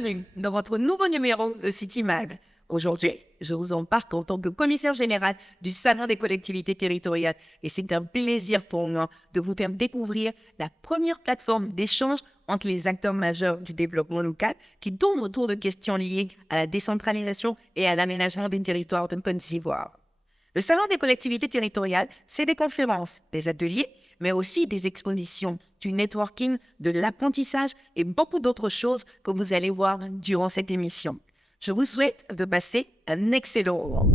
Bienvenue dans votre nouveau numéro de City Mag. Aujourd'hui, je vous embarque en tant que commissaire général du Salon des collectivités territoriales et c'est un plaisir pour moi de vous faire découvrir la première plateforme d'échange entre les acteurs majeurs du développement local qui tourne autour de questions liées à la décentralisation et à l'aménagement des territoires de Côte d'Ivoire. Le Salon des collectivités territoriales, c'est des conférences, des ateliers, mais aussi des expositions, du networking, de l'apprentissage et beaucoup d'autres choses que vous allez voir durant cette émission. Je vous souhaite de passer un excellent moment.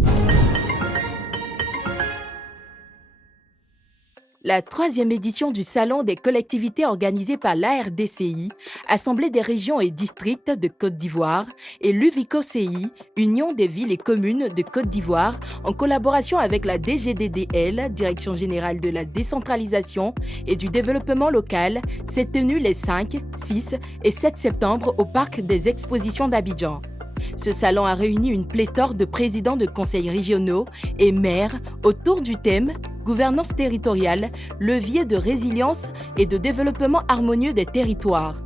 La 3e édition du Salon des collectivités organisée par l'ARDCI, Assemblée des régions et districts de Côte d'Ivoire, et l'UVICO-CI, Union des villes et communes de Côte d'Ivoire, en collaboration avec la DGDDL, Direction générale de la décentralisation et du développement local, s'est tenue les 5, 6 et 7 septembre au Parc des Expositions d'Abidjan. Ce salon a réuni une pléthore de présidents de conseils régionaux et maires autour du thème « Gouvernance territoriale, levier de résilience et de développement harmonieux des territoires ».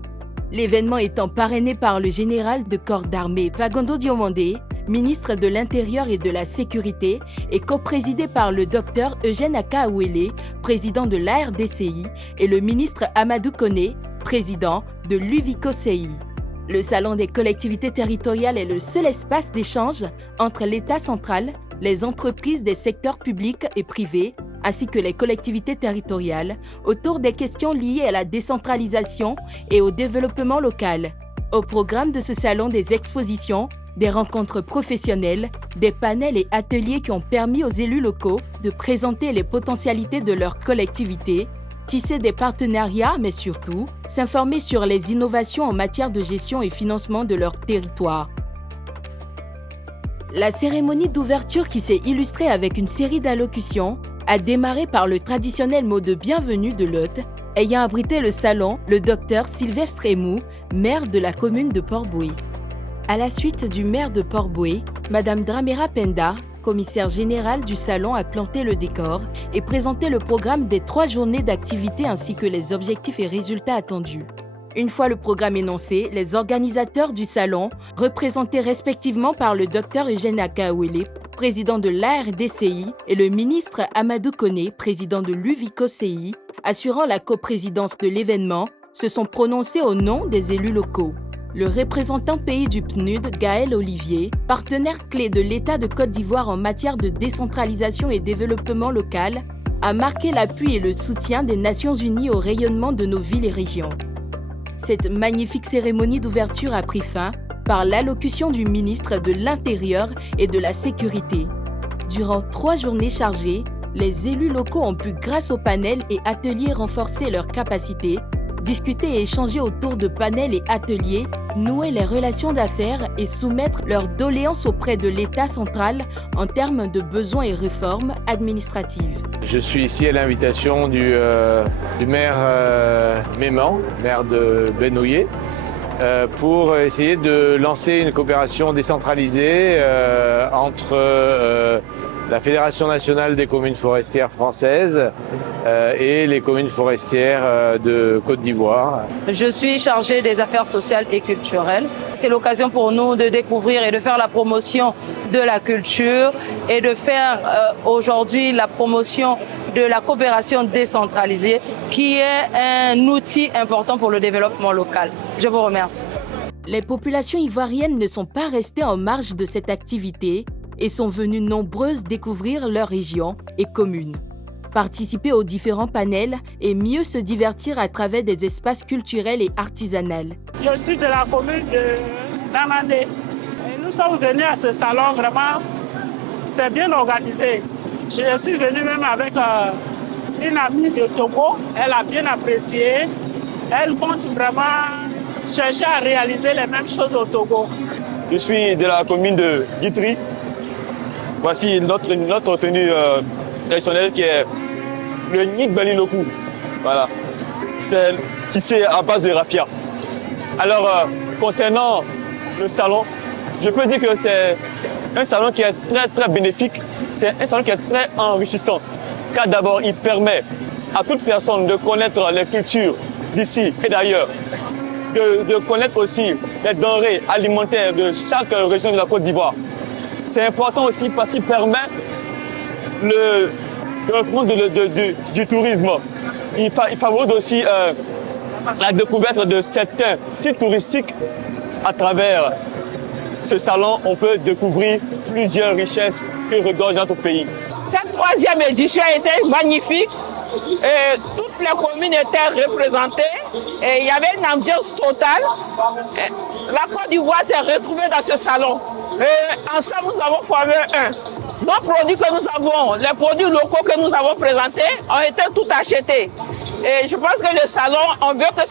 L'événement étant parrainé par le général de corps d'armée Fagondo Diomandé, ministre de l'Intérieur et de la Sécurité, et coprésidé par le docteur Eugène Akaouélé, président de l'ARDCI, et le ministre Amadou Koné, président de l'UVICO-CI. Le Salon des collectivités territoriales est le seul espace d'échange entre l'État central, les entreprises des secteurs publics et privés, ainsi que les collectivités territoriales, autour des questions liées à la décentralisation et au développement local. Au programme de ce salon des expositions, des rencontres professionnelles, des panels et ateliers qui ont permis aux élus locaux de présenter les potentialités de leur collectivité, tisser des partenariats, mais surtout, s'informer sur les innovations en matière de gestion et financement de leur territoire. La cérémonie d'ouverture qui s'est illustrée avec une série d'allocutions a démarré par le traditionnel mot de bienvenue de l'hôte, ayant abrité le salon, le docteur Sylvestre Emou, maire de la commune de Port-Boué. À la suite du maire de Port-Boué, Madame Dramera Penda, commissaire générale du salon, a planté le décor et présenté le programme des 3 journées d'activité ainsi que les objectifs et résultats attendus. Une fois le programme énoncé, les organisateurs du salon, représentés respectivement par le docteur Eugène Akaouélé, président de l'ARDCI, et le ministre Amadou Koné, président de l'UVICO-CI, assurant la coprésidence de l'événement, se sont prononcés au nom des élus locaux. Le représentant pays du PNUD, Gaël Olivier, partenaire clé de l'État de Côte d'Ivoire en matière de décentralisation et développement local, a marqué l'appui et le soutien des Nations Unies au rayonnement de nos villes et régions. Cette magnifique cérémonie d'ouverture a pris fin par l'allocution du ministre de l'Intérieur et de la Sécurité. Durant 3 journées chargées, les élus locaux ont pu, grâce aux panels et ateliers, renforcer leurs capacités, discuter et échanger autour de panels et ateliers, nouer les relations d'affaires et soumettre leurs doléances auprès de l'État central en termes de besoins et réformes administratives. Je suis ici à l'invitation du maire Méman, maire de Benouillé, pour essayer de lancer une coopération décentralisée entre la Fédération nationale des communes forestières françaises et les communes forestières de Côte d'Ivoire. Je suis chargée des affaires sociales et culturelles. C'est l'occasion pour nous de découvrir et de faire la promotion de la culture et de faire aujourd'hui la promotion de la coopération décentralisée qui est un outil important pour le développement local. Je vous remercie. Les populations ivoiriennes ne sont pas restées en marge de cette activité et sont venues nombreuses découvrir leur région et commune, participer aux différents panels et mieux se divertir à travers des espaces culturels et artisanaux. Je suis de la commune de Danandé. Nous sommes venus à ce salon, vraiment, c'est bien organisé. Je suis venue même avec une amie de Togo, elle a bien apprécié. Elle compte vraiment chercher à réaliser les mêmes choses au Togo. Je suis de la commune de Guitry. Voici notre tenue traditionnelle qui est le Nyik Balilokou. Voilà. C'est tissé à base de raffia. Alors, concernant le salon, je peux dire que c'est un salon qui est très bénéfique. C'est un salon qui est très enrichissant. Car d'abord, il permet à toute personne de connaître les cultures d'ici et d'ailleurs. de connaître aussi les denrées alimentaires de chaque région de la Côte d'Ivoire. C'est important aussi parce qu'il permet le développement du tourisme. Il favorise aussi la découverte de certains sites touristiques. À travers ce salon, on peut découvrir plusieurs richesses que regorge notre pays. Cette troisième édition a été magnifique. Et toutes les communes étaient représentées et il y avait une ambiance totale. Et la Côte d'Ivoire s'est retrouvée dans ce salon. Et ensemble, nous avons formé nos produits que nous avons, les produits locaux que nous avons présentés ont été tout achetés. Et je pense que le salon, on veut que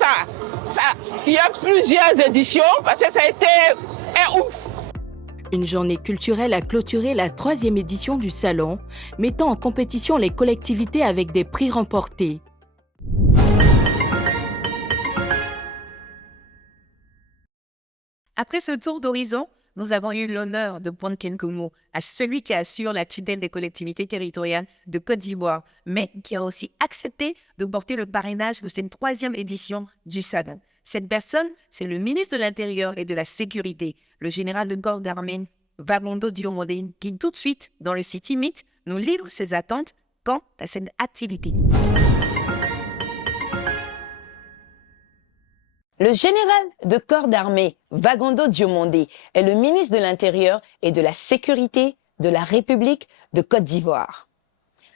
il y a plusieurs éditions parce que ça a été un ouf. Une journée culturelle a clôturé la 3e édition du Salon, mettant en compétition les collectivités avec des prix remportés. Après ce tour d'horizon, nous avons eu l'honneur de prendre quelques mots à celui qui assure la tutelle des collectivités territoriales de Côte d'Ivoire, mais qui a aussi accepté de porter le parrainage de cette 3e édition du Salon. Cette personne, c'est le ministre de l'Intérieur et de la Sécurité, le général de corps d'armée Vagondo Diomondé, qui tout de suite, dans le City Meet, nous livre ses attentes quant à cette activité. Le général de corps d'armée Vagondo Diomondé est le ministre de l'Intérieur et de la Sécurité de la République de Côte d'Ivoire.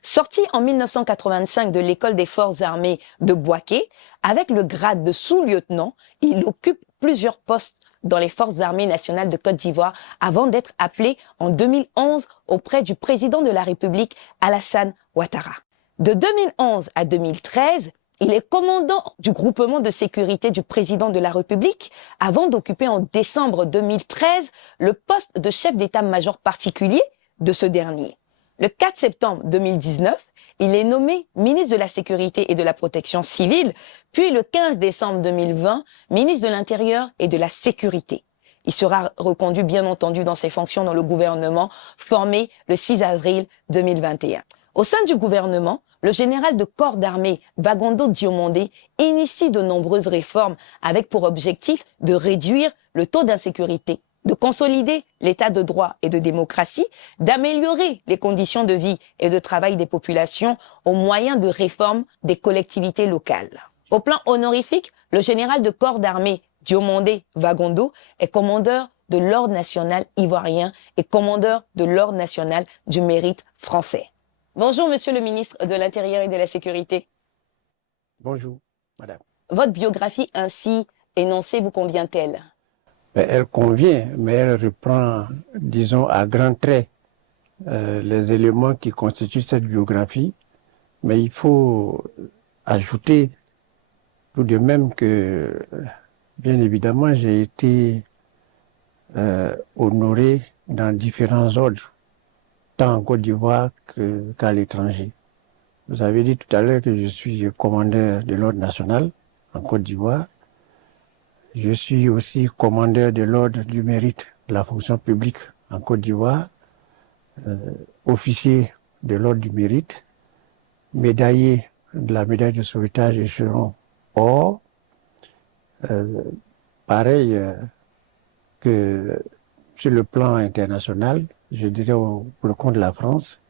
Sorti en 1985 de l'école des forces armées de Bouaké, avec le grade de sous-lieutenant, il occupe plusieurs postes dans les forces armées nationales de Côte d'Ivoire avant d'être appelé en 2011 auprès du président de la République Alassane Ouattara. De 2011 à 2013, il est commandant du groupement de sécurité du président de la République avant d'occuper en décembre 2013 le poste de chef d'état-major particulier de ce dernier. Le 4 septembre 2019, il est nommé ministre de la Sécurité et de la Protection civile, puis le 15 décembre 2020, ministre de l'Intérieur et de la Sécurité. Il sera reconduit bien entendu dans ses fonctions dans le gouvernement formé le 6 avril 2021. Au sein du gouvernement, le général de corps d'armée Vagondo Diomondé initie de nombreuses réformes avec pour objectif de réduire le taux d'insécurité, de consolider l'état de droit et de démocratie, d'améliorer les conditions de vie et de travail des populations au moyen de réformes des collectivités locales. Au plan honorifique, le général de corps d'armée Diomondé Vagondo est commandeur de l'Ordre national ivoirien et commandeur de l'Ordre national du mérite français. Bonjour, monsieur le ministre de l'Intérieur et de la Sécurité. Bonjour, madame. Votre biographie ainsi énoncée vous convient-elle? Elle convient, mais elle reprend, disons, à grands traits les éléments qui constituent cette biographie. Mais il faut ajouter tout de même que, bien évidemment, j'ai été honoré dans différents ordres, tant en Côte d'Ivoire qu'à l'étranger. Vous avez dit tout à l'heure que je suis commandeur de l'Ordre national en Côte d'Ivoire. Je suis aussi commandeur de l'Ordre du mérite de la fonction publique en Côte d'Ivoire, officier de l'Ordre du mérite, médaillé de la médaille de sauvetage échelon or, pareil que sur le plan international, je dirais pour le compte de la France,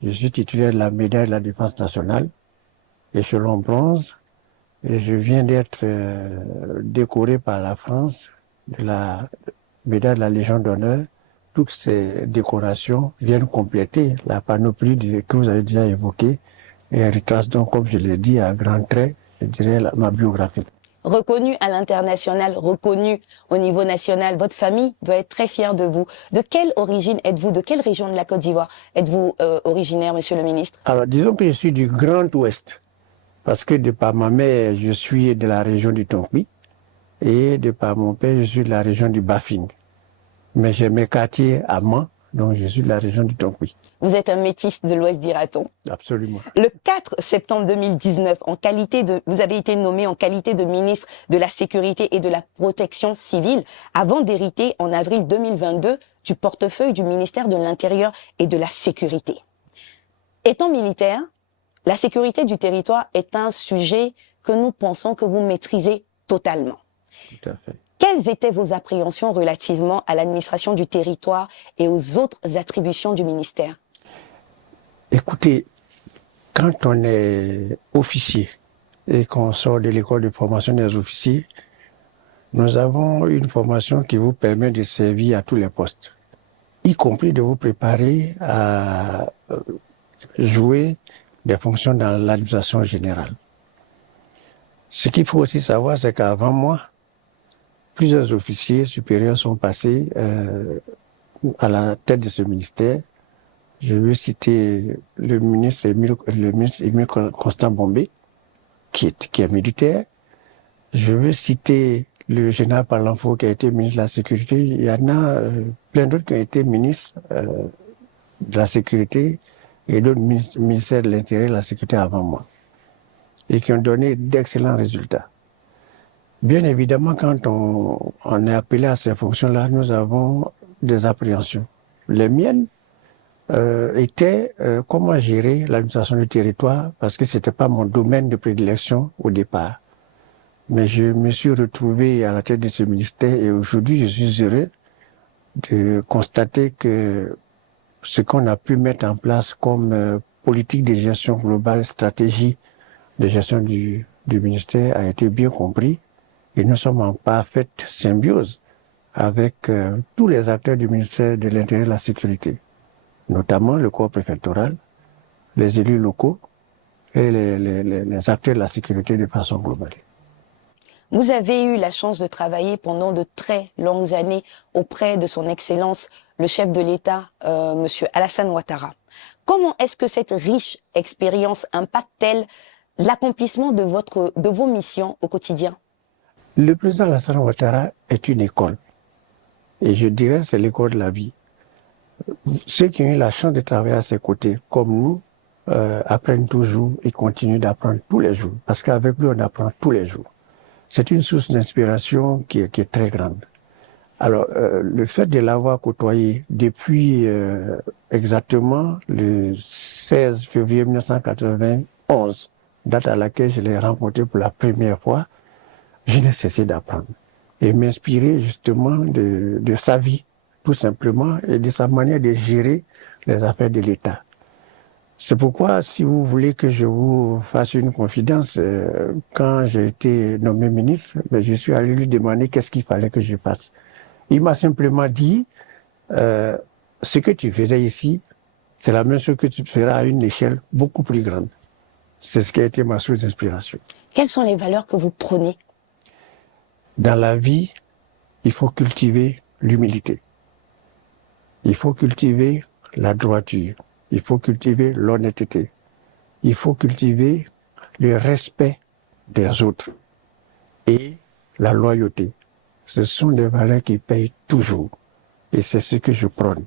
je suis titulaire de la médaille de la défense nationale, échelon bronze, et je viens d'être décoré par la France de la médaille de la Légion d'honneur. Toutes ces décorations viennent compléter la panoplie que vous avez déjà évoquée et retrace donc, comme je l'ai dit, à grands traits, je dirais, ma biographie. Reconnu à l'international, reconnu au niveau national, votre famille doit être très fière de vous. De quelle origine êtes-vous? De quelle région de la Côte d'Ivoire êtes-vous originaire, monsieur le ministre? Alors, disons que je suis du Grand Ouest, parce que de par ma mère, je suis de la région du Tonkoui, et de par mon père, je suis de la région du Bafing. Mais j'ai mes quartiers à Mans, donc je suis de la région du Tonkoui. Vous êtes un métis de l'Ouest, dira-t-on. Absolument. Le 4 septembre 2019, vous avez été nommé en qualité de ministre de la Sécurité et de la Protection civile, avant d'hériter en avril 2022 du portefeuille du ministère de l'Intérieur et de la Sécurité. Étant militaire, la sécurité du territoire est un sujet que nous pensons que vous maîtrisez totalement. Tout à fait. Quelles étaient vos appréhensions relativement à l'administration du territoire et aux autres attributions du ministère? Écoutez, quand on est officier et qu'on sort de l'école de formation des officiers, nous avons une formation qui vous permet de servir à tous les postes, y compris de vous préparer à jouer des fonctions dans l'administration générale. Ce qu'il faut aussi savoir, c'est qu'avant moi, plusieurs officiers supérieurs sont passés à la tête de ce ministère. Je veux citer le ministre Émile Constant Bombé, qui est militaire. Je veux citer le général Palanfo, qui a été ministre de la Sécurité. Il y en a plein d'autres qui ont été ministres de la Sécurité et d'autres ministères de l'Intérieur et de la Sécurité avant moi, et qui ont donné d'excellents résultats. Bien évidemment, quand on est appelé à ces fonctions-là, nous avons des appréhensions. Les miennes étaient comment gérer l'administration du territoire, parce que c'était pas mon domaine de prédilection au départ. Mais je me suis retrouvé à la tête de ce ministère et aujourd'hui, je suis heureux de constater que ce qu'on a pu mettre en place comme politique de gestion globale, stratégie de gestion du ministère a été bien compris et nous sommes en parfaite symbiose avec tous les acteurs du ministère de l'Intérieur et de la Sécurité, notamment le corps préfectoral, les élus locaux et les acteurs de la sécurité de façon globale. Vous avez eu la chance de travailler pendant de très longues années auprès de son Excellence, le chef de l'État, Monsieur Alassane Ouattara. Comment est-ce que cette riche expérience impacte-t-elle l'accomplissement de vos missions au quotidien? Le président Alassane Ouattara est une école. Et je dirais c'est l'école de la vie. Ceux qui ont eu la chance de travailler à ses côtés, comme nous, apprennent toujours et continuent d'apprendre tous les jours. Parce qu'avec lui, on apprend tous les jours. C'est une source d'inspiration qui est très grande. Alors, le fait de l'avoir côtoyé depuis exactement le 16 février 1991, date à laquelle je l'ai rencontré pour la première fois, je n'ai cessé d'apprendre et m'inspirer justement de sa vie, tout simplement, et de sa manière de gérer les affaires de l'État. C'est pourquoi, si vous voulez que je vous fasse une confidence, quand j'ai été nommé ministre, je suis allé lui demander qu'est-ce qu'il fallait que je fasse. Il m'a simplement dit, ce que tu faisais ici, c'est la même chose que tu feras à une échelle beaucoup plus grande. C'est ce qui a été ma source d'inspiration. Quelles sont les valeurs que vous prônez? Dans la vie, il faut cultiver l'humilité. Il faut cultiver la droiture. Il faut cultiver l'honnêteté. Il faut cultiver le respect des autres et la loyauté. Ce sont des valeurs qui payent toujours. Et c'est ce que je prône.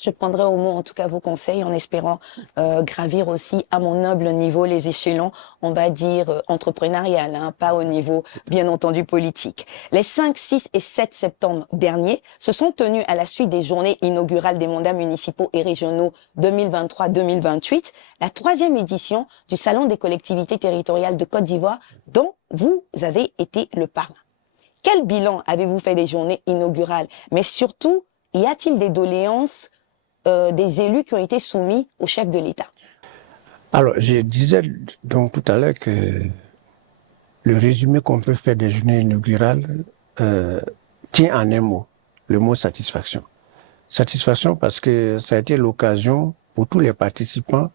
Je prendrai au mot en tout cas vos conseils en espérant gravir aussi à mon noble niveau les échelons, on va dire entrepreneurial, pas au niveau bien entendu politique. Les 5, 6 et 7 septembre derniers se sont tenus à la suite des journées inaugurales des mandats municipaux et régionaux 2023-2028, la 3e édition du Salon des collectivités territoriales de Côte d'Ivoire dont vous avez été le parrain. Quel bilan avez-vous fait des journées inaugurales? Mais surtout, y a-t-il des doléances des élus qui ont été soumis au chef de l'État? Alors, je disais donc tout à l'heure que le résumé qu'on peut faire des journées inaugurales tient en un mot, le mot satisfaction. Satisfaction parce que ça a été l'occasion pour tous les participants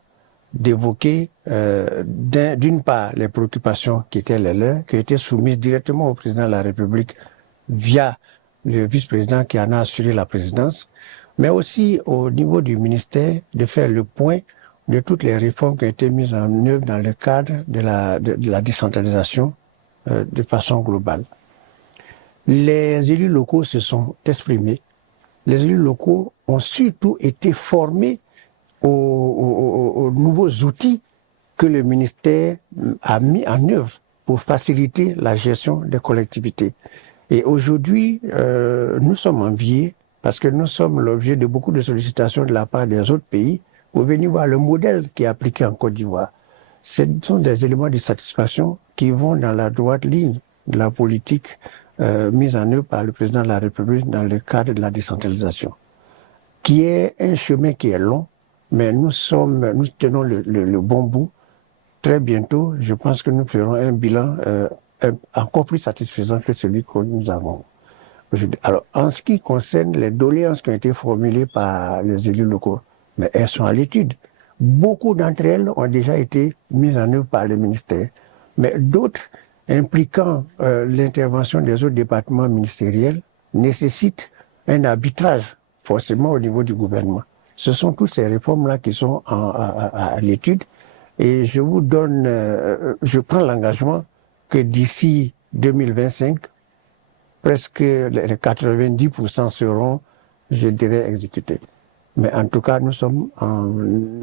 d'évoquer d'une part les préoccupations qui étaient les leurs, qui étaient soumises directement au président de la République via le vice-président qui en a assuré la présidence, mais aussi au niveau du ministère de faire le point de toutes les réformes qui ont été mises en œuvre dans le cadre de la décentralisation de façon globale. Les élus locaux se sont exprimés. Les élus locaux ont surtout été formés aux nouveaux outils que le ministère a mis en œuvre pour faciliter la gestion des collectivités. Et aujourd'hui, nous sommes enviés parce que nous sommes l'objet de beaucoup de sollicitations de la part des autres pays pour venir voir le modèle qui est appliqué en Côte d'Ivoire. Ce sont des éléments de satisfaction qui vont dans la droite ligne de la politique mise en œuvre par le président de la République dans le cadre de la décentralisation, qui est un chemin qui est long, mais nous tenons le bon bout. Très bientôt, je pense que nous ferons un bilan encore plus satisfaisant que celui que nous avons aujourd'hui. Alors, en ce qui concerne les doléances qui ont été formulées par les élus locaux, mais elles sont à l'étude. Beaucoup d'entre elles ont déjà été mises en œuvre par le ministère, mais d'autres, impliquant l'intervention des autres départements ministériels, nécessitent un arbitrage, forcément au niveau du gouvernement. Ce sont toutes ces réformes-là qui sont à l'étude, et je vous donne, je prends l'engagement que d'ici 2025, presque les 90% seront, je dirais, exécutés. Mais en tout cas, nous sommes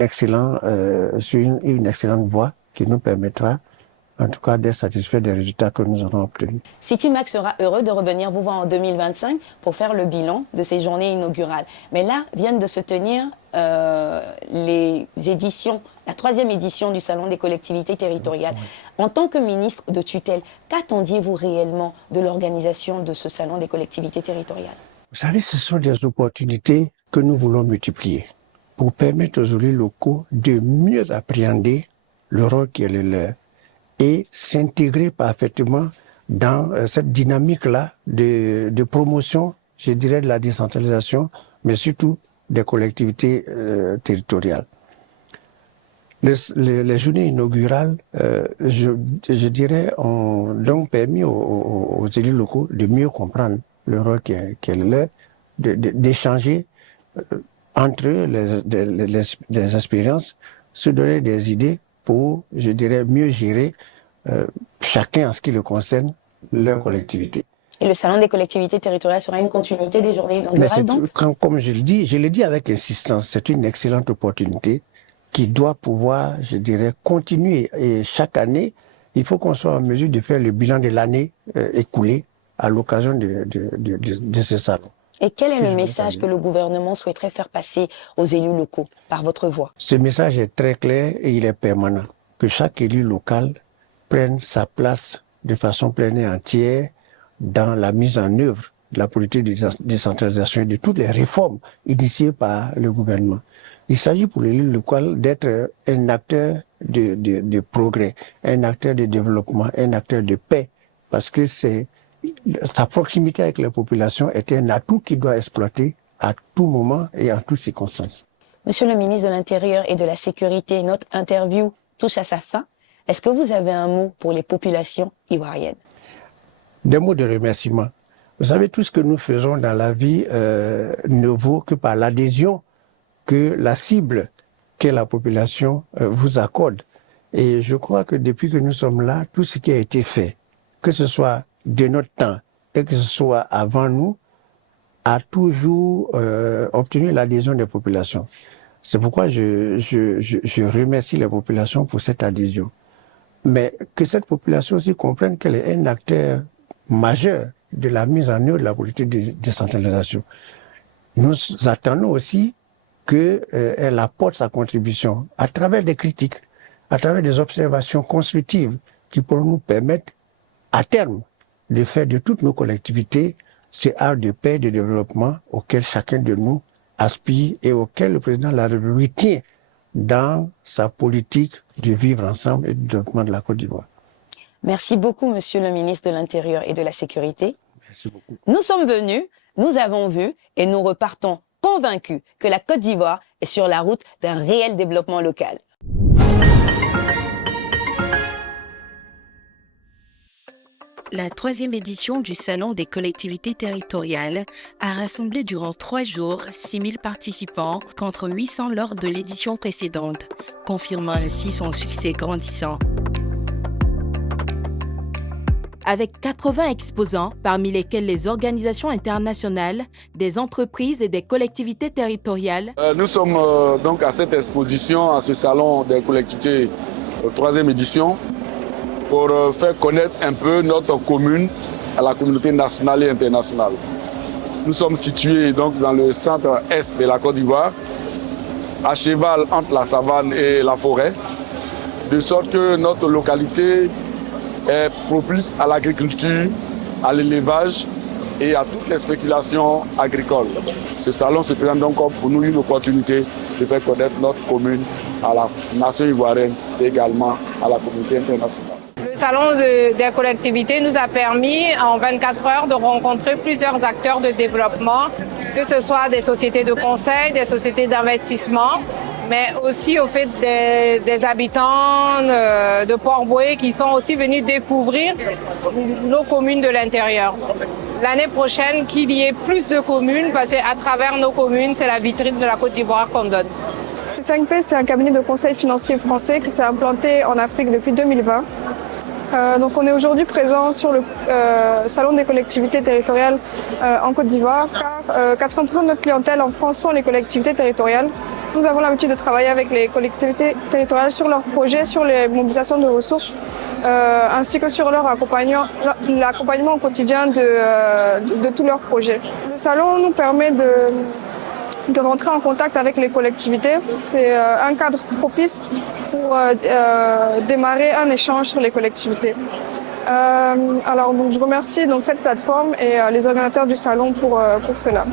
sur une excellente voie qui nous permettra, en tout cas, d'être satisfaits des résultats que nous aurons obtenus. Citimax sera heureux de revenir vous voir en 2025 pour faire le bilan de ces journées inaugurales. Mais là, viennent de se tenir les éditions, la 3e édition du Salon des collectivités territoriales. En tant que ministre de tutelle, qu'attendiez-vous réellement de l'organisation de ce Salon des collectivités territoriales? Vous savez, ce sont des opportunités que nous voulons multiplier pour permettre aux élus locaux de mieux appréhender le rôle qui est le leur et s'intégrer parfaitement dans cette dynamique-là de promotion, je dirais, de la décentralisation, mais surtout des collectivités territoriales. Les journées inaugurales, je dirais, ont donc permis aux élus locaux de mieux comprendre le rôle qui est le leur, d'échanger entre eux les expériences, se donner des idées pour, je dirais, mieux gérer chacun en ce qui le concerne, leur collectivité. Et le Salon des collectivités territoriales sera une continuité des journées inaugurales, donc? Comme je le dis avec insistance, c'est une excellente opportunité qui doit pouvoir, je dirais, continuer. Et chaque année, il faut qu'on soit en mesure de faire le bilan de l'année écoulée à l'occasion de ce salon. Et quel est le message que le gouvernement souhaiterait faire passer aux élus locaux par votre voix? Ce message est très clair et il est permanent. Que chaque élu local prenne sa place de façon pleine et entière dans la mise en œuvre de la politique de décentralisation et de toutes les réformes initiées par le gouvernement. Il s'agit pour l'élu local d'être un acteur de progrès, un acteur de développement, un acteur de paix, parce que sa proximité avec la population est un atout qu'il doit exploiter à tout moment et en toutes circonstances. Monsieur le ministre de l'Intérieur et de la Sécurité, notre interview touche à sa fin. Est-ce que vous avez un mot pour les populations ivoiriennes? Des mots de remerciement. Vous savez, tout ce que nous faisons dans la vie ne vaut que par l'adhésion que la cible qu'est la population vous accorde. Et je crois que depuis que nous sommes là, tout ce qui a été fait, que ce soit de notre temps et que ce soit avant nous, a toujours obtenu l'adhésion des populations. C'est pourquoi je remercie les populations pour cette adhésion. Mais que cette population aussi comprenne qu'elle est un acteur majeur de la mise en œuvre de la politique de décentralisation. Nous attendons aussi qu'elle apporte sa contribution à travers des critiques, à travers des observations constructives qui pourront nous permettre, à terme, de faire de toutes nos collectivités ces arts de paix et de développement auxquels chacun de nous aspire et auxquels le président de la République tient dans sa politique de vivre ensemble et de développement de la Côte d'Ivoire. Merci beaucoup, monsieur le ministre de l'Intérieur et de la Sécurité. Merci beaucoup. Nous sommes venus, nous avons vu et nous repartons convaincus que la Côte d'Ivoire est sur la route d'un réel développement local. La 3e édition du Salon des collectivités territoriales a rassemblé durant 3 jours 6000 participants contre 800 lors de l'édition précédente, confirmant ainsi son succès grandissant. Avec 80 exposants, parmi lesquels les organisations internationales, des entreprises et des collectivités territoriales. Nous sommes donc à cette exposition, à ce Salon des collectivités 3e édition, pour faire connaître un peu notre commune à la communauté nationale et internationale. Nous sommes situés donc dans le centre-est de la Côte d'Ivoire, à cheval entre la savane et la forêt, de sorte que notre localité est propice à l'agriculture, à l'élevage et à toutes les spéculations agricoles. Ce salon se présente donc comme pour nous une opportunité de faire connaître notre commune à la nation ivoirienne et également à la communauté internationale. Le salon des collectivités nous a permis en 24 heures de rencontrer plusieurs acteurs de développement, que ce soit des sociétés de conseil, des sociétés d'investissement, mais aussi au fait des habitants de Port-Bouët qui sont aussi venus découvrir nos communes de l'intérieur. L'année prochaine, qu'il y ait plus de communes, parce qu'à travers nos communes, c'est la vitrine de la Côte d'Ivoire qu'on donne. C5P, c'est un cabinet de conseil financier français qui s'est implanté en Afrique depuis 2020. Donc on est aujourd'hui présent sur le salon des collectivités territoriales en Côte d'Ivoire, car 80% de notre clientèle en France sont les collectivités territoriales. Nous avons l'habitude de travailler avec les collectivités territoriales sur leurs projets, sur les mobilisations de ressources, ainsi que sur leur l'accompagnement au quotidien de tous leurs projets. Le salon nous permet de rentrer en contact avec les collectivités. C'est un cadre propice pour démarrer un échange sur les collectivités. Alors donc, je remercie donc, cette plateforme et les organisateurs du salon pour cela.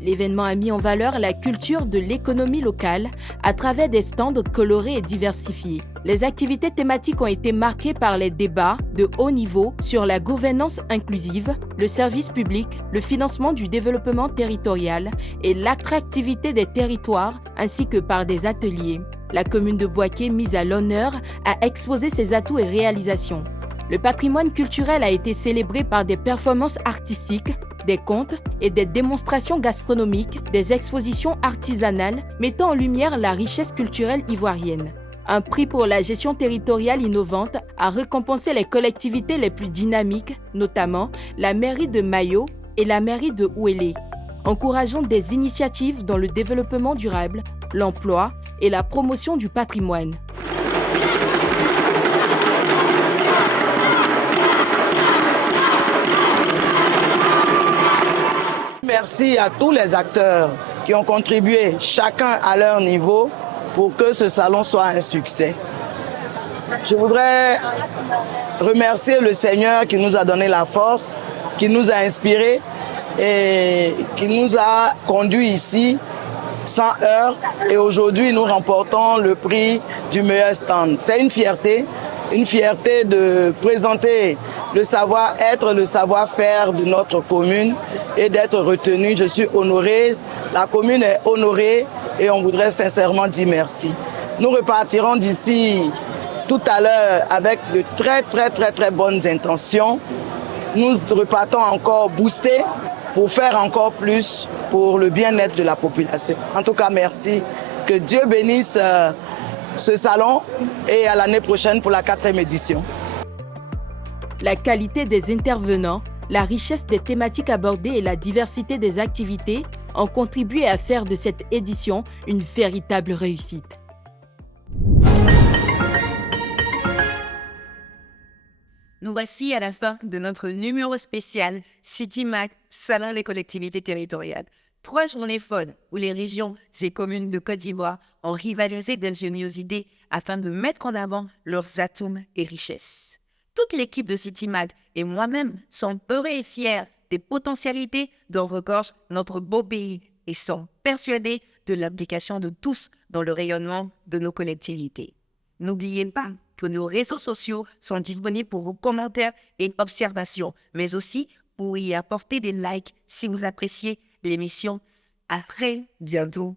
L'événement a mis en valeur la culture de l'économie locale à travers des stands colorés et diversifiés. Les activités thématiques ont été marquées par les débats de haut niveau sur la gouvernance inclusive, le service public, le financement du développement territorial et l'attractivité des territoires, ainsi que par des ateliers. La commune de Bouaké, mise à l'honneur, a exposé ses atouts et réalisations. Le patrimoine culturel a été célébré par des performances artistiques, des contes et des démonstrations gastronomiques, des expositions artisanales mettant en lumière la richesse culturelle ivoirienne. Un prix pour la gestion territoriale innovante a récompensé les collectivités les plus dynamiques, notamment la mairie de Mayo et la mairie de Ouélé, encourageant des initiatives dans le développement durable, l'emploi et la promotion du patrimoine. Merci à tous les acteurs qui ont contribué, chacun à leur niveau, pour que ce salon soit un succès. Je voudrais remercier le Seigneur qui nous a donné la force, qui nous a inspirés et qui nous a conduits ici sans heurts. Et aujourd'hui, nous remportons le prix du meilleur stand. C'est une fierté de présenter le savoir-être, le savoir-faire de notre commune et d'être retenu. Je suis honoré, la commune est honorée et on voudrait sincèrement dire merci. Nous repartirons d'ici tout à l'heure avec de très bonnes intentions. Nous repartons encore boostés pour faire encore plus pour le bien-être de la population. En tout cas, merci. Que Dieu bénisse ce salon et à l'année prochaine pour la 4e édition. La qualité des intervenants, la richesse des thématiques abordées et la diversité des activités ont contribué à faire de cette édition une véritable réussite. Nous voici à la fin de notre numéro spécial CityMag, Salon des collectivités territoriales. 3 journées folles où les régions et communes de Côte d'Ivoire ont rivalisé d'ingéniosité afin de mettre en avant leurs atouts et richesses. Toute l'équipe de CityMag et moi-même sommes heureux et fiers des potentialités dont regorge notre beau pays et sont persuadés de l'implication de tous dans le rayonnement de nos collectivités. N'oubliez pas que nos réseaux sociaux sont disponibles pour vos commentaires et observations, mais aussi pour y apporter des likes si vous appréciez l'émission. À très bientôt.